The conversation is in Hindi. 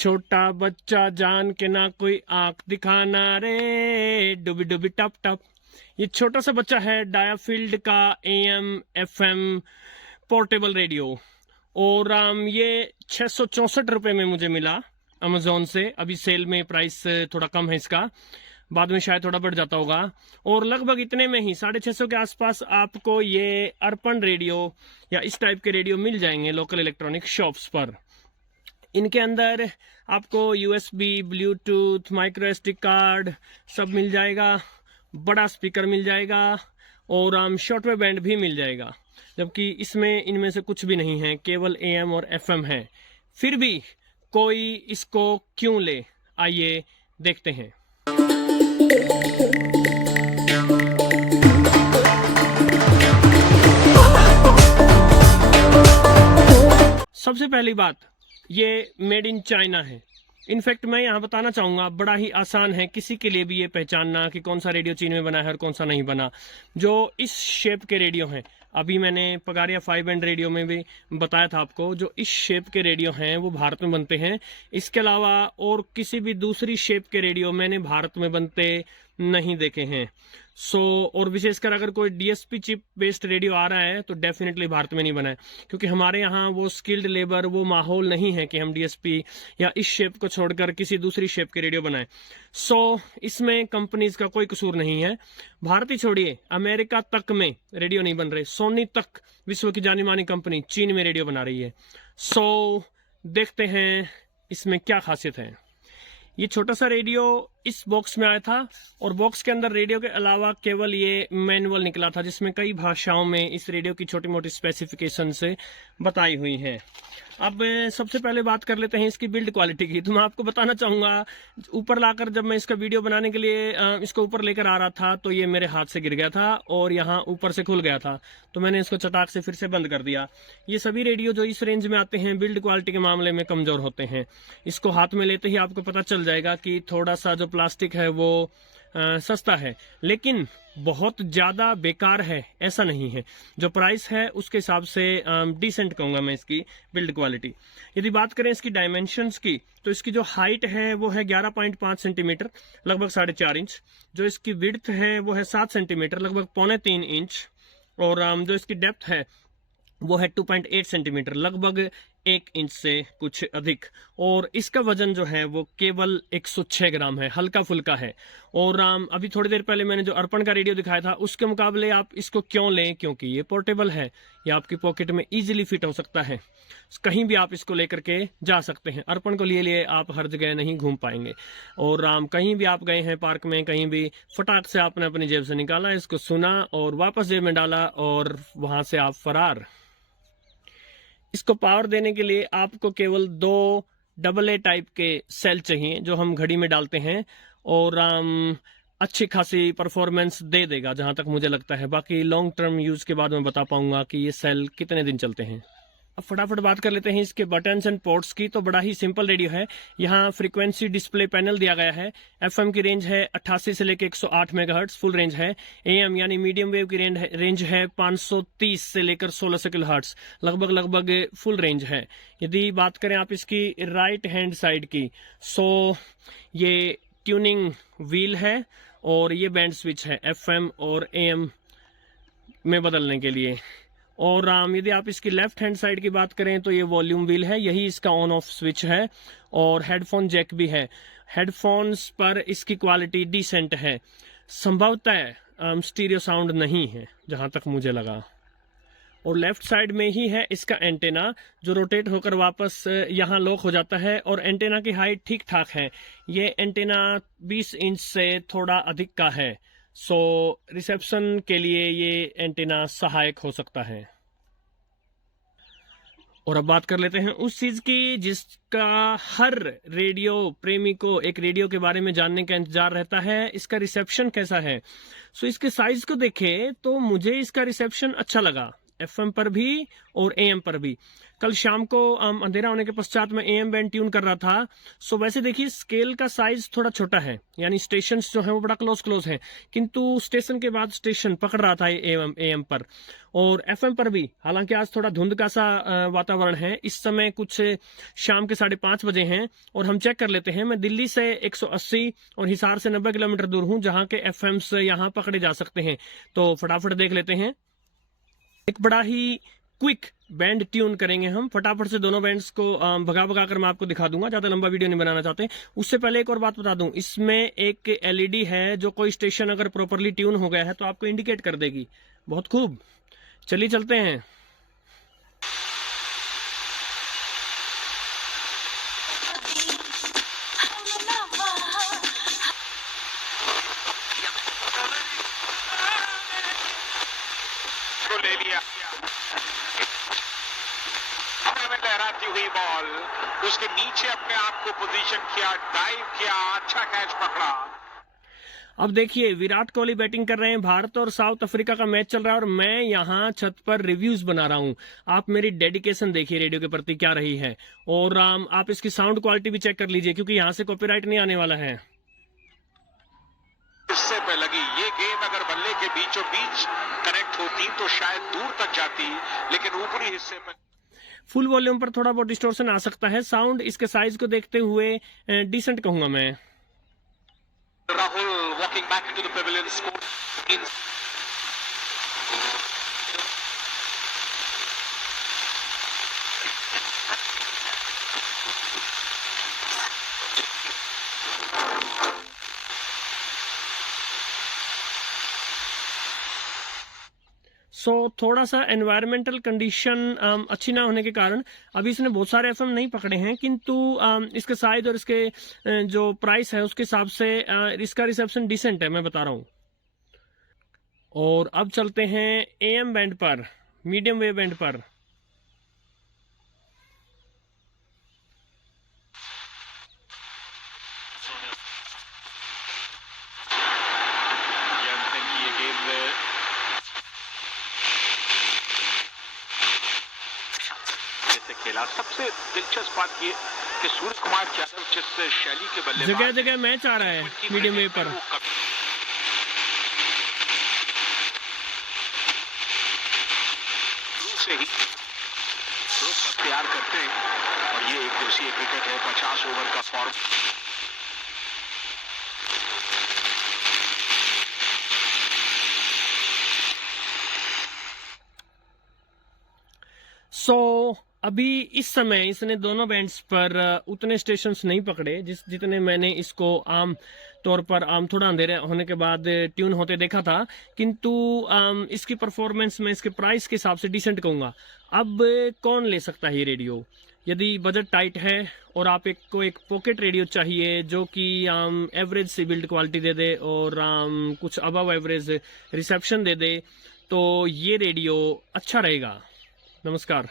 छोटा बच्चा जान के ना कोई आंख दिखाना रे, डुबी डुबी टप टप। ये छोटा सा बच्चा है डायाफील्ड का AM FM पोर्टेबल रेडियो। और ये 664 रुपये में मुझे मिला अमेजोन से। अभी सेल में प्राइस थोड़ा कम है इसका, बाद में शायद थोड़ा बढ़ जाता होगा। और लगभग इतने में ही 650 के आसपास आपको ये अर्पण रेडियो या इस टाइप के रेडियो मिल जाएंगे लोकल इलेक्ट्रॉनिक शॉप्स पर। इनके अंदर आपको USB, Bluetooth, micro SD card सब मिल जाएगा, बड़ा स्पीकर मिल जाएगा और शॉर्टवेव बैंड भी मिल जाएगा। जबकि इसमें इनमें से कुछ भी नहीं है, केवल AM और FM है। फिर भी कोई इसको क्यों ले, आइए देखते हैं। सबसे पहली बात, ये मेड इन चाइना है। इनफैक्ट मैं यहाँ बताना चाहूँगा, बड़ा ही आसान है किसी के लिए भी ये पहचानना कि कौन सा रेडियो चीन में बना है और कौन सा नहीं बना। जो इस शेप के रेडियो हैं, अभी मैंने पगारिया 5 बैंड रेडियो में भी बताया था आपको, जो इस शेप के रेडियो हैं वो भारत में बनते हैं। इसके अलावा और किसी भी दूसरी शेप के रेडियो मैंने भारत में बनते नहीं देखे हैं। और विशेषकर अगर कोई DSP चिप बेस्ड रेडियो आ रहा है तो डेफिनेटली भारत में नहीं बना है, क्योंकि हमारे यहाँ वो स्किल्ड लेबर, वो माहौल नहीं है कि हम DSP या इस शेप को छोड़कर किसी दूसरी शेप के रेडियो बनाएं। इसमें कंपनीज का कोई कसूर नहीं है। भारत ही छोड़िए, अमेरिका तक में रेडियो नहीं बन रहे। सोनी तक, विश्व की जानी मानी कंपनी, चीन में रेडियो बना रही है। देखते हैं इसमें क्या खासियत है। ये छोटा सा रेडियो इस बॉक्स में आया था और बॉक्स के अंदर रेडियो के अलावा केवल ये मैनुअल निकला था, जिसमें कई भाषाओं में इस रेडियो की छोटी मोटी स्पेसिफिकेशन से बताई हुई हैं। अब सबसे पहले बात कर लेते हैं इसकी बिल्ड क्वालिटी की। तो मैं आपको बताना चाहूँगा, ऊपर लाकर जब मैं इसका वीडियो बनाने के लिए इसको ऊपर लेकर आ रहा था तो ये मेरे हाथ से गिर गया था और यहाँ ऊपर से खुल गया था, तो मैंने इसको चटाक से फिर से बंद कर दिया। ये सभी रेडियो जो इस रेंज में आते हैं बिल्ड क्वालिटी के मामले में कमज़ोर होते हैं। इसको हाथ में लेते ही आपको पता चल जाएगा कि थोड़ा सा जो प्लास्टिक है वो सस्ता है, लेकिन बहुत ज़्यादा बेकार है ऐसा नहीं है। जो प्राइस है उसके हिसाब से डिसेंट कहूँगा मैं इसकी बिल्ड क्वालिटी। यदि बात करें इसकी डायमेंशंस की, तो इसकी जो हाइट है वो है 11.5 सेंटीमीटर, लगभग 4.5 इंच। जो इसकी विड्थ है वो है 7 सेंटीमीटर, लगभग 2.25 इंच। और जो इसकी डेप्थ है वो है 2.8 सेंटीमीटर, लगभग 1 इंच से कुछ अधिक। और इसका वजन जो है वो केवल 106 ग्राम है, हल्का फुल्का है। और अभी थोड़ी देर पहले मैंने जो अर्पण का रेडियो दिखाया था उसके मुकाबले आप इसको क्यों लें, क्योंकि ये पोर्टेबल है, ये आपकी पॉकेट में इजीली फिट हो सकता है, कहीं भी आप इसको लेकर के जा सकते हैं। अर्पण को लिए आप हर जगह नहीं घूम पाएंगे। और कहीं भी आप गए हैं पार्क में, कहीं भी फटाक से आपने अपनी जेब से निकाला, इसको सुना और वापस जेब में डाला और वहां से आप फरार। इसको पावर देने के लिए आपको केवल 2 AA टाइप के सेल चाहिए जो हम घड़ी में डालते हैं, और अच्छी खासी परफॉर्मेंस दे देगा जहां तक मुझे लगता है। बाकी लॉन्ग टर्म यूज के बाद मैं बता पाऊंगा कि ये सेल कितने दिन चलते हैं। अब फटाफट बात कर लेते हैं इसके बटन्स एंड पोर्ट्स की। तो बड़ा ही सिंपल रेडियो है। यहाँ फ्रीक्वेंसी डिस्प्ले पैनल दिया गया है। FM की रेंज है 88 से लेकर 108 मेगाहर्ट्ज, फुल रेंज है। AM यानी मीडियम वेव की रेंज है 530 से लेकर 1600 किलोहर्ट्ज, लगभग फुल रेंज है। यदि बात करें आप इसकी राइट हैंड साइड की, ये ट्यूनिंग व्हील है और ये बैंड स्विच है FM और AM में बदलने के लिए। और यदि आप इसकी लेफ्ट हैंड साइड की बात करें तो ये वॉल्यूम व्हील है, यही इसका ऑन ऑफ स्विच है। और हेडफोन जैक भी है। हेडफोन्स पर इसकी क्वालिटी डिसेंट है, संभवतः स्टीरियो साउंड नहीं है जहां तक मुझे लगा। और लेफ्ट साइड में ही है इसका एंटेना, जो रोटेट होकर वापस यहाँ लॉक हो जाता है। और एंटेना की हाइट ठीक ठाक है, ये एंटेना 20 इंच से थोड़ा अधिक का है। रिसेप्शन के लिए ये एंटेना सहायक हो सकता है। और अब बात कर लेते हैं उस चीज की जिसका हर रेडियो प्रेमी को एक रेडियो के बारे में जानने का इंतजार रहता है, इसका रिसेप्शन कैसा है। इसके साइज को देखे तो मुझे इसका रिसेप्शन अच्छा लगा। FM पर भी और AM पर भी। कल शाम को अंधेरा होने के पश्चात मैं AM बैंड ट्यून कर रहा था। सो वैसे देखिए स्केल का साइज थोड़ा छोटा है, यानी स्टेशन जो है वो बड़ा क्लोज है, किंतु स्टेशन के बाद स्टेशन पकड़ रहा था AM पर और FM पर भी। हालांकि आज थोड़ा धुंध का सा वातावरण है, इस समय कुछ शाम के 5:30 बजे हैं और हम चेक कर लेते हैं। मैं दिल्ली से 180 और हिसार से 90 किलोमीटर दूर हूं, जहां के FMs यहां पकड़े जा सकते हैं। तो फटाफट देख लेते हैं। एक बड़ा ही क्विक बैंड ट्यून करेंगे हम, फटाफट से दोनों बैंड्स को भगा भगा कर मैं आपको दिखा दूंगा, ज्यादा लंबा वीडियो नहीं बनाना चाहते। उससे पहले एक और बात बता दूं, इसमें एक LED है जो कोई स्टेशन अगर प्रॉपरली ट्यून हो गया है तो आपको इंडिकेट कर देगी। बहुत खूब, चलिए चलते हैं। ले लिया, में लहराती हुई बॉल, उसके नीचे अपने आप को पोजीशन किया, डाइव किया, अच्छा कैच पकड़ा। अब देखिए विराट कोहली बैटिंग कर रहे हैं, भारत और साउथ अफ्रीका का मैच चल रहा है और मैं यहाँ छत पर रिव्यूज बना रहा हूँ। आप मेरी डेडिकेशन देखिए रेडियो के प्रति क्या रही है, और आप इसकी साउंड क्वालिटी भी चेक कर लीजिए क्योंकि यहाँ से कॉपीराइट नहीं आने वाला है। इससे पे लगी ये गेंद अगर बल्ले के बीचों बीच कनेक्ट होती तो शायद दूर तक जाती, लेकिन ऊपरी हिस्से में फुल वॉल्यूम पर थोड़ा बहुत डिस्टॉर्शन आ सकता है। साउंड इसके साइज को देखते हुए डिसेंट कहूंगा मैं। Rahul walking back into the Pavilion score in थोड़ा सा एनवायरमेंटल कंडीशन अच्छी ना होने के कारण अभी इसने बहुत सारे FM नहीं पकड़े हैं, किंतु इसके साइज और इसके जो प्राइस है उसके हिसाब से इसका रिसेप्शन डिसेंट है, मैं बता रहा हूँ। और अब चलते हैं AM बैंड पर, मीडियम वेव बैंड पर। खेला। सबसे दिलचस्प बात ये कि सूर्य कुमार यादव जिस शैली के बल्लेबाज जगह जगह मैच आ रहा है मीडियम वेव पर। शुरू से ही ग्रुप तैयार करते हैं और ये एक दिवसीय क्रिकेट है, 50 ओवर का फॉर्म। अभी इस समय इसने दोनों बैंड्स पर उतने स्टेशंस नहीं पकड़े जितने मैंने इसको आम तौर पर थोड़ा अंधेरे होने के बाद ट्यून होते देखा था, किंतु इसकी परफॉर्मेंस में इसके प्राइस के हिसाब से डिसेंट कहूंगा। अब कौन ले सकता है ये रेडियो? यदि बजट टाइट है और आप को एक पॉकेट रेडियो चाहिए जो कि एवरेज सी बिल्ड क्वालिटी दे दे और कुछ अबव एवरेज रिसेप्शन दे दे, तो ये रेडियो अच्छा रहेगा। नमस्कार।